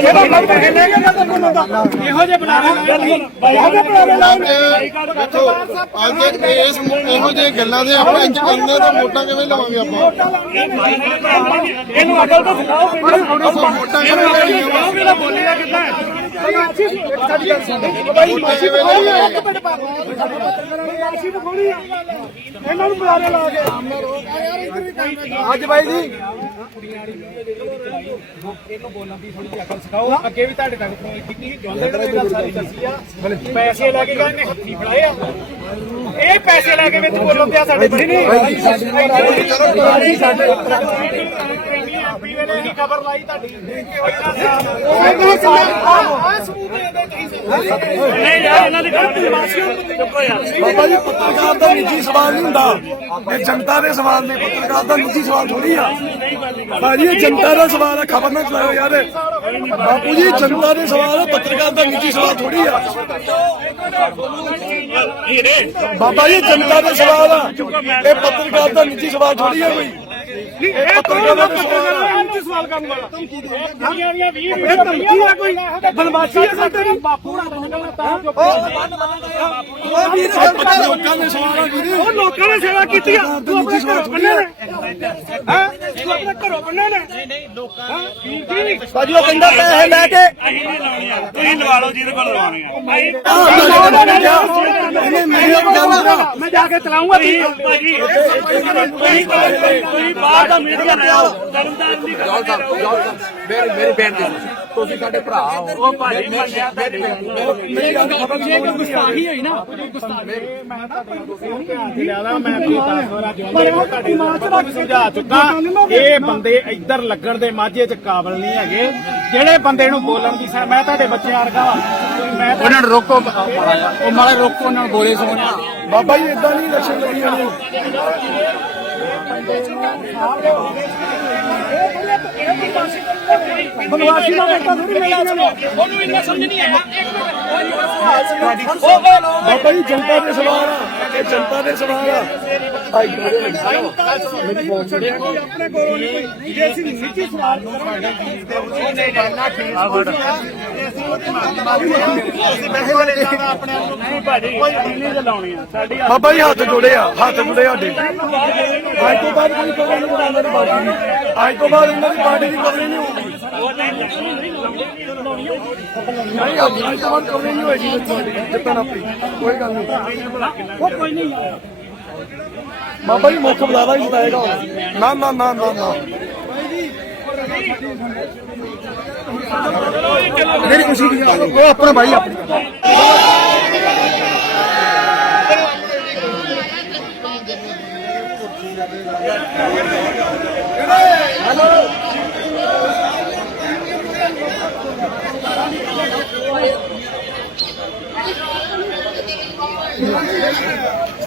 ਇਹਦਾ ਪੈਸੇ ਲੈ ਕੇ ਮੈਂ ਤਾਂ ਕੋਲ ਆਉਂਦਾ ਇਹੋ ਜਿਹੇ ਬਣਾ ਰਹੇ ਇਹੋ ਜਿਹੇ ਬਣਾ ਰਹੇ ਦੇਖੋ ਅੱਜ ਇਸ ਇਹੋ ਜਿਹੇ ਗੱਲਾਂ ਦੇ ਆਪਾਂ ਇੰਜ ਕਰਨੇ ਤਾਂ ਵੋਟਾਂ ਕਿਵੇਂ ਲਵਾਂਗੇ ਆਪਾਂ? ਇਹਨੂੰ ਅਕਲ ਤਾਂ ਸਿਖਾਓ। ਆਪਾਂ ਵੋਟਾਂ ਕਿਵੇਂ? ਕਿਹੜਾ ਬੋਲੇਗਾ ਕਿੱਦਾਂ? ਇਹਨਾਂ ਨੂੰ ਬੁਲਾਰੇ ਲਾ ਕੇ ਅੱਜ ਬਾਈ ਜੀ। ਇਹਨੂੰ ਬੋਲਣ ਦੀ ਥੋੜੀ ਜਿਹੀ ਅਕਲ ਸਿਖਾਓ ਅੱਗੇ ਵੀ ਤੁਹਾਡੇ ਤੱਕ ਫੋਨ ਕੀਤੀ ਜੋਂਦਰ ਨੇ ਗੱਲ ਸਾਰੀ ਦੱਸੀ ਆ ਪੈਸੇ ਲੈ ਕੇ ਗਏ ਨੇ ਹੱਥੀ ਫੜਾਏ ਆ ਇਹ ਪੈਸੇ ਲੈ ਕੇ ਵਿੱਚ ਬੋਲਣ ਤੇ ਆ ਸਾਡੇ ਨਹੀਂ ਸਾਡੇ ਸਾਡੇ ਐਮਪੀ ਵੇਲੇ ਦੀ ਖਬਰ ਲਾਈ ਤੁਹਾਡੀ। ਨਹੀਂ ਯਾਰ ਇਹਨਾਂ ਦੀ ਗੱਲ ਚੁੱਪੋ ਯਾਰ ਬਾਬਾ ਜੀ ਪੱਤਰਕਾਰ ਦਾ ਨਿੱਜੀ ਸਵਾਲ ਨਹੀਂ ਹੁੰਦਾ। ਇਹ ਜਨਤਾ ਦੇ ਸਵਾਲ ਨੇ ਪੱਤਰਕਾਰ ਦਾ ਨਿੱਜੀ ਸਵਾਲ ਥੋੜੀ ਆ। ਭਾਜੀ ਇਹ ਜਨਤਾ ਦਾ ਸਵਾਲ ਹੈ ਖਬਰ ਨਾ ਚਲਾਓ ਯਾਰ। ਬਾਪੂ ਜੀ ਜਨਤਾ ਦੇ ਸਵਾਲ ਹੈ ਪੱਤਰਕਾਰ ਦਾ ਨਿੱਜੀ ਸਵਾਲ ਥੋੜੀ ਆ। ਬਾਬਾ ਜੀ ਜਨਤਾ ਦਾ ਸਵਾਲ ਆ। ਇਹ ਪੱਤਰਕਾਰ ਦਾ ਨਿੱਜੀ ਸਵਾਲ ਥੋੜੀ ਆ ਕੋਈ। ਇਹ ਪੱਤਰਕਾਰ ਦਾ ਸਵਾਲ ਕਰਨ ਵਾਲਾ। ਧਮਕੀਆਂ ਦੀਆਂ 20 ਇਹ ਧਮਕੀ ਆ। ਕੋਈ? ਬਲਵਾਸੀ ਆ ਸਾਡੇ ਬਾਪੂ ਨਾਲ ਬੋਲਣਾ ਤਾਂ ਚੁੱਪ ਉਹ ਵੀਰ ਇਹ ਲੋਕਾਂ ਦੇ ਸਵਾਲ ਆ। ਵੀਰ ਉਹ ਲੋਕਾਂ ਨੇ ਸੇਵਾ ਕੀਤੀ ਆ। ਤੂੰ ਆਪਣੇ ਘਰੋਂ ਬੰਨੇ ਨੇ? ਹੈ? ਤੂੰ ਆਪਣੇ ਘਰੋਂ ਬੰਨੇ ਨੇ? ਨਹੀਂ ਨਹੀਂ ਲੋਕਾਂ ਵੀਰ ਜੀ ਭਾਜੀ ਉਹ ਕਹਿੰਦਾ ਪੈਸੇ ਲੈ ਕੇ। ਅਸੀਂ ਨਹੀਂ ਲਾਉਣੇ ਆ। ਤੁਸੀਂ ਲਵਾ ਲਓ ਜਿਹਦੇ ਕੋਲ ਲਵਾਉਣੇ ਆ ਆਹ ਮੈਂ ਕਹਿੰਦਾ ਜਾ ਇਹਨੇ ਮੈਂ ਜਾ ਕੇ ਚਲਾਉਂਗਾ ਭਾਜੀ ਤੁਸੀਂ ਤੁਸੀਂ ਬਾਹਰ ਦਾ ਮੀਡੀਆ ਲਿਆਓ ਦਰਮਦਾਰ ਦੀ ਮੇਰੀ ਮੇਰੀ ਬੇਨਤੀ ਤੁਸੀਂ ਸਾਡੇ ਭਰਾ ਹੋ। ਉਹ ਭਾਜੀ ਮੰਨਿਆ ਤੁਹਾਡੀ ਮੇਰੀ ਗੱਲ ਖਤਮ ਨਹੀਂ ਹੋਣੀ ਗੁਸਤਾਖੀ ਹੋਈ। ਨਾ ਗੁਸਤਾਖੀ ਮੈਂ ਤਾਂ ਧਿਆਨ ਚ ਲਿਆਦਾ ਮੈਂ ਆਪਣੀ ਦਸ ਵਾਰਾ ਜਿਉਂਦੇ ਤੁਹਾਡੀ ਮਾਂ ਚ ਸਮਝਾ ਚੁੱਕਾ। ਇਹ ਬੰਦੇ ਇੱਧਰ ਲੱਗਣ ਦੇ ਮਾਝੇ ਚ ਕਾਬਲ ਨਹੀਂ ਹੈਗੇ। ਜਿਹੜੇ ਬੰਦੇ ਨੂੰ ਬੋਲਣ ਦੀ ਮੈਂ ਤੁਹਾਡੇ ਬੱਚੇ ਵਰਗਾ ਉਹਨਾਂ ਨੂੰ ਰੋਕੋ ਉਹ ਮਾਰੇ ਰੋਕੋ ਉਹਨਾਂ ਨੂੰ ਬੋਲੇ ਸੋਣਾ ਬਾਬਾ ਜੀ ਇਦਾਂ ਨਹੀਂ ਇਲੈਕਸ਼ਨ ਲੜੀ ਜਾਣੀ ਬਨਵਾਸੀ ਦਾ ਵੋਟਾਂ ਥੋੜੀ ਮਿਲਣੀਆਂ ਨੇ ਉਹਨੂੰ ਇੰਨਾ ਸਮਝ ਨਹੀਂ ਆਇਆ ਬਾਬਾ ਜੀ ਜਨਤਾ ਦੇ ਸਵਾਲ ਆ। ਇਹ ਜਨਤਾ ਦੇ ਸਵਾਲ ਆ। ਭਾਈ ਮੇਰੇ ਆਪਣੇ ਕੋਲੋਂ ਨਹੀਂ ਕੋਈ। ਜੇ ਅਸੀਂ ਨਿੱਜੀ ਸਵਾਲ ਨਹੀਂ ਭਾਜੀ ਕੋਈ ਨਹੀਂ ਆ। ਸਾਡੀ ਬਾਬਾ ਜੀ ਹੱਥ ਜੋੜੇ ਆ ਹੱਥ ਜੋੜੇ ਸਾਡੇ। ਅੱਜ ਤੋਂ ਬਾਅਦ ਕੋਈ ਕਵਰ ਨਹੀਂ ਬਣਾਉਣਾ ਦੀ ਪਾਰਟੀ ਦੀ ਅੱਜ ਤੋਂ ਬਾਅਦ ਇਹਨਾਂ ਦੀ ਪਾਰਟੀ ਦੀ ਕਵਰ ਨਹੀਂ ਹੋਊਗੀ। ਨਹੀਂ ਅੱਜ ਅੱਜ ਤੋਂ ਬਾਅਦ ਨਹੀਂ ਹੋਏਗੀ ਜਿੱਤਣ ਆਪਣੀ ਕੋਈ ਗੱਲ ਨਹੀਂ ਉਹ ਕੋਈ ਨਹੀਂ ਬਾਬਾ ਜੀ ਮੁੱਖ ਬੁਲਾਵਾ ਹੀ ਜਿਤਾਏਗਾ ਨਾ ਨਾ ਨਾ ਨਾ ਨਾ। ਮੇਰੀ ਖੁਸ਼ੀ ਦੀ ਉਹ ਆਪਣਾ ਭਾਈ ਆਪਣੀ।